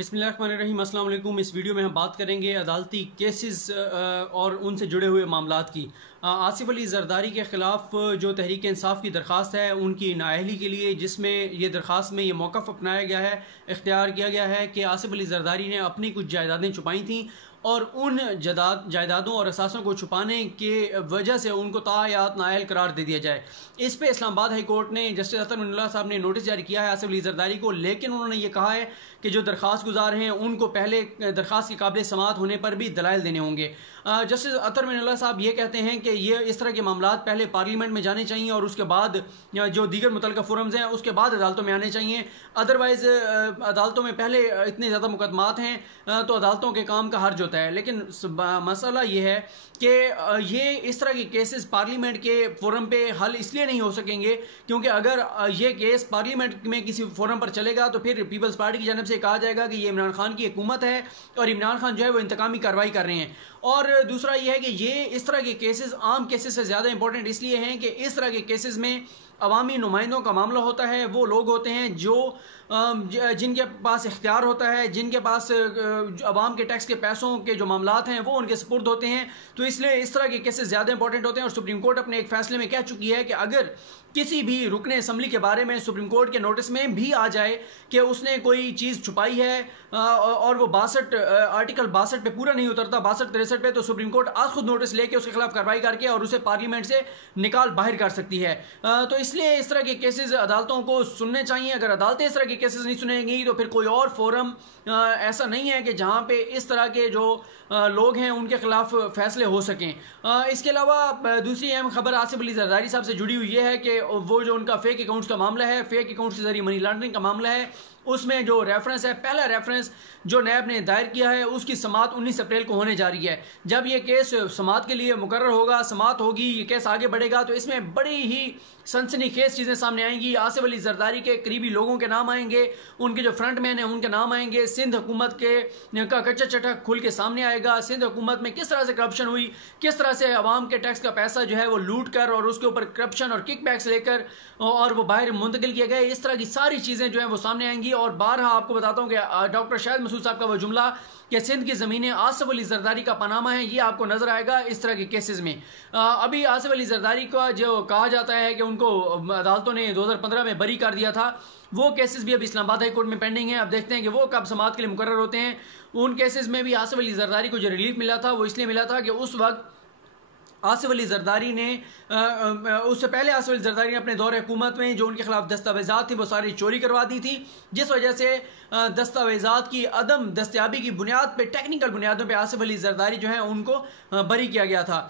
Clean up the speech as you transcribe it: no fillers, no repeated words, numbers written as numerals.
बिस्मिल्लाहिर्रहमानिर्रहीम। अस्सलाम वालेकुम। इस वीडियो में हम बात करेंगे अदालती केसेस और उनसे जुड़े हुए मामलात की। आसिफ अली जरदारी के ख़िलाफ़ जो तहरीक इंसाफ की दरख्वास्त है उनकी नाअहली के लिए, जिसमें ये दरख्वास्त में ये मौक़िफ़ अपनाया गया है, इख्तियार किया गया है कि आसिफ अली जरदारी ने अपनी कुछ जायदादें छुपाई थीं और उन जायदादों और असासों को छुपाने के वजह से उनको तायात नाअहल करार दे दिया जाए। इस पे इस्लामाबाद हाई कोर्ट ने जस्टिस अतर मिनुल्लाह साहब ने नोटिस जारी किया है आसिफ अली जरदारी को, लेकिन उन्होंने ये कहा है कि जो दरख्वास्त गुजार हैं उनको पहले दरख्वास्त के काबिल समाअत होने पर भी दलाइल देने होंगे। जस्टिस अतर मिनुल्लाह साहब ये कहते हैं कि ये इस तरह के मामलात पहले पार्लियामेंट में जाने चाहिए और उसके बाद जो दीगर मुतल्लिक़ा फोरम्स हैं उसके बाद अदालतों में आने चाहिए। अदरवाइज़ अदालतों में पहले इतने ज़्यादा मुकदमात हैं तो अदालतों के काम का हर्ज होता है। लेकिन मसला ये है कि ये इस तरह के केसेस पार्लियामेंट के फोरम पे हल इसलिए नहीं हो सकेंगे क्योंकि अगर ये केस पार्लियामेंट में किसी फोरम पर चलेगा तो फिर पीपल्स पार्टी की जानब से कहा जाएगा कि ये इमरान खान की हुकूमत है और इमरान खान जो है वो इंतकामी कार्रवाई कर रहे हैं। और दूसरा ये है कि ये इस तरह के केसेस आम केसेस से ज़्यादा इंपॉर्टेंट इसलिए हैं कि इस तरह के केसेस में अवामी नुमाइंदों का मामला होता है। वो लोग होते हैं जो जिनके पास इख्तियार होता है, जिनके पास अवाम के टैक्स के पैसों के जो मामलात हैं वो उनके सपुर्द होते हैं, तो इसलिए इस तरह के केसेस ज़्यादा इंपॉर्टेंट होते हैं। और सुप्रीम कोर्ट अपने एक फैसले में कह चुकी है कि अगर किसी भी रुकने असम्बली के बारे में सुप्रीम कोर्ट के नोटिस में भी आ जाए कि उसने कोई चीज़ छुपाई है और वो आर्टिकल 62 पे पूरा नहीं उतरता, 62-63 पे, तो सुप्रीम कोर्ट आज खुद नोटिस लेके उसके खिलाफ कार्रवाई करके और उसे पार्लियामेंट से निकाल बाहर कर सकती है। तो इसलिए इस तरह के केसेस अदालतों को सुनने चाहिए। अगर अदालतें इस तरह के केसेस नहीं सुनेंगी तो फिर कोई और फोरम ऐसा नहीं है कि जहाँ पे इस तरह के जो लोग हैं उनके खिलाफ फैसले हो सकें। इसके अलावा दूसरी अहम खबर आसिफ अली जरदारी साहब से जुड़ी हुई है कि वो जो उनका फेक अकाउंट्स का मामला है, फेक अकाउंट्स के जरिए मनी लॉन्ड्रिंग का मामला है, उसमें जो रेफरेंस है, पहला रेफरेंस जो नैब ने दायर किया है उसकी समाअत 19 अप्रैल को होने जा रही है। जब ये केस समाअत के लिए मुकर्रर होगा, समाअत होगी, ये केस आगे बढ़ेगा तो इसमें बड़ी ही सनसनीखेज चीज़ें सामने आएंगी। आसिफ अली जरदारी के करीबी लोगों के नाम आएंगे, उनके जो फ्रंट मैन हैं उनके नाम आएंगे, सिंध हुकूमत के का कच्चा चटा खुल के सामने आएगा। सिंध हुकूमत में किस तरह से करप्शन हुई, किस तरह से अवाम के टैक्स का पैसा जो है वो लूट कर और उसके ऊपर करप्शन और किक बैक्स लेकर और वो बाहर मुंतकिल किए गए, इस तरह की सारी चीज़ें जो हैं वो सामने आएंगी। और बारहा आपको बताता हूँ कि डॉक्टर शाहिद मसूद साहब का वो जुमला कि सिंध की ज़मीनें आसिफ अली जरदारी का पनामा है, ये आपको नजर आएगा इस तरह के केसेस में। अभी आसिफ अली जरदारी का जो कहा जाता है कि उनको अदालतों ने 2015 में बरी कर दिया था, वो केसेस भी अब इस्लामाबाद हाई कोर्ट में पेंडिंग है। अब देखते हैं कि वो कब समाअत के लिए मुकर्रर होते हैं। उन केसेस में भी आसिफ अली जरदारी को जो रिलीफ मिला था वो इसलिए मिला था कि उस वक्त आसिफ अली जरदारी ने उससे पहले आसिफ अली जरदारी ने अपने दौर हुकूमत में जो उनके खिलाफ दस्तावेजात थी वो सारी चोरी करवा दी थी, जिस वजह से दस्तावेजात की अदम दस्तयाबी की बुनियाद पे, टेक्निकल बुनियादों पे आसिफ अली जरदारी जो है उनको बरी किया गया था।